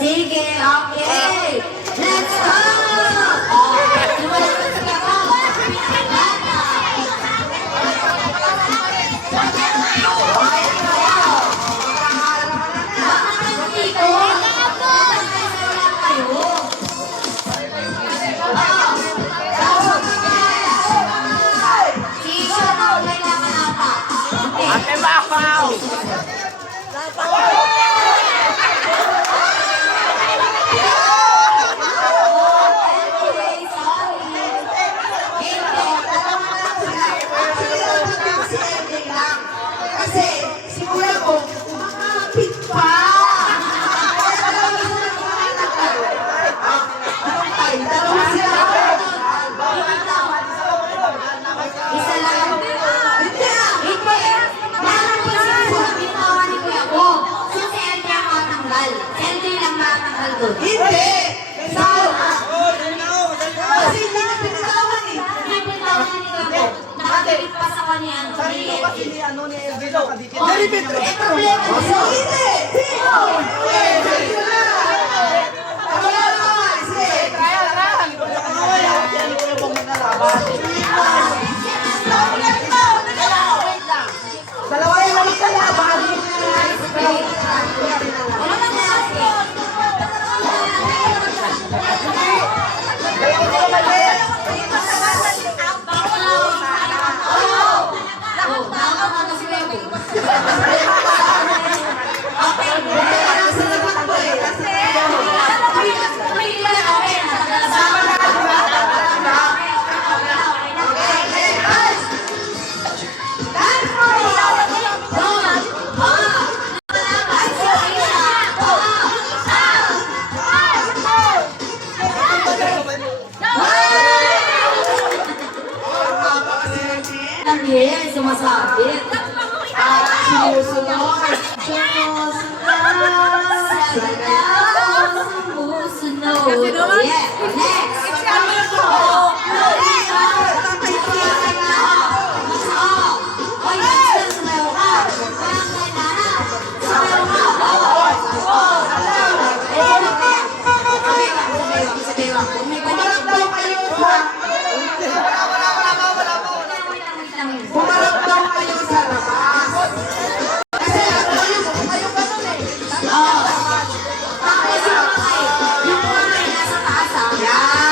Sige, okay. Let's go! Ate Bapaw! Kasi siguro ko, kumapit pa. Dalawa sila. Isa lang. Hindi. Meron po siya bitawan ni Kuya Bo. So, si Elvia ang matanggal. Si Elvia lang matanggal doon. Hindi. Kasi hindi na pinatawan eh. Hindi bitawan ni Kuya Bo. Nakabibit pa sa kanya. Eh, problema niya. Hindi. Dalawa yung magkalaban. Yes, sumasabit. Sumusunod. Sumusunod. Yeah, next. Bumarap daw kayo sa labas. Kasi kayo ganun eh. Tapos yung kamay nasa taas ah. Yan.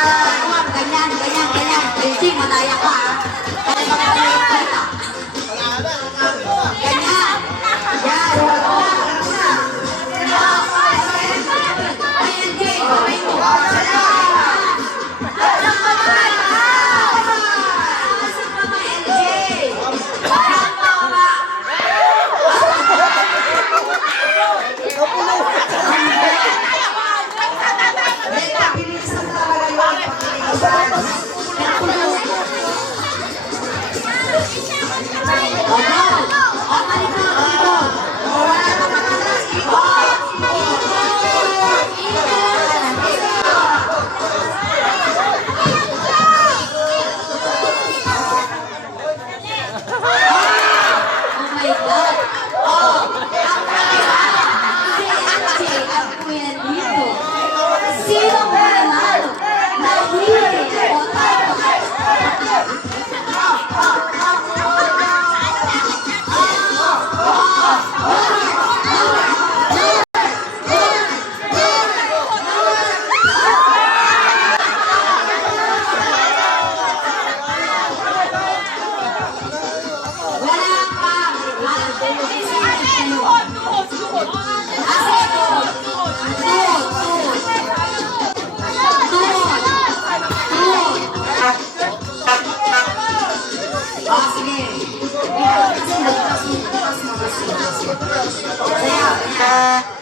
siya.